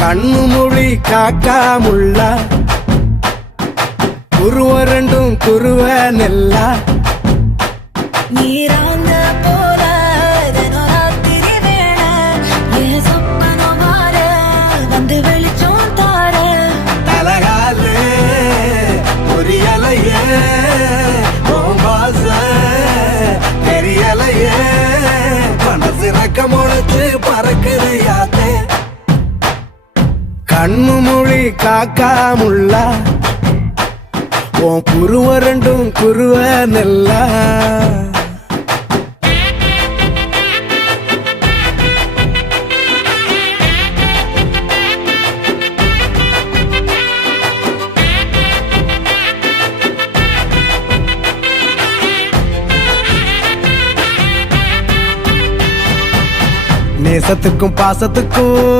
கண்ணு மொழி காக்காமுள்ள குருவ ரெண்டும் குருவ நெல்லா நீராங்க போல ராத்திரி வேள என் சொப்பனம் மாற வந்து வெளிச்சம் தார தலகாலே பொரியலையே ஓம்பாச தெரியலையே மனசு ரக்க முளைச்சு பறக்குது யாத்தே கண்ணு மொழி காக்காமுள்ள உன் குருவ ரெண்டும் குருவ நெல்லா நேசத்துக்கும் பாசத்துக்கும்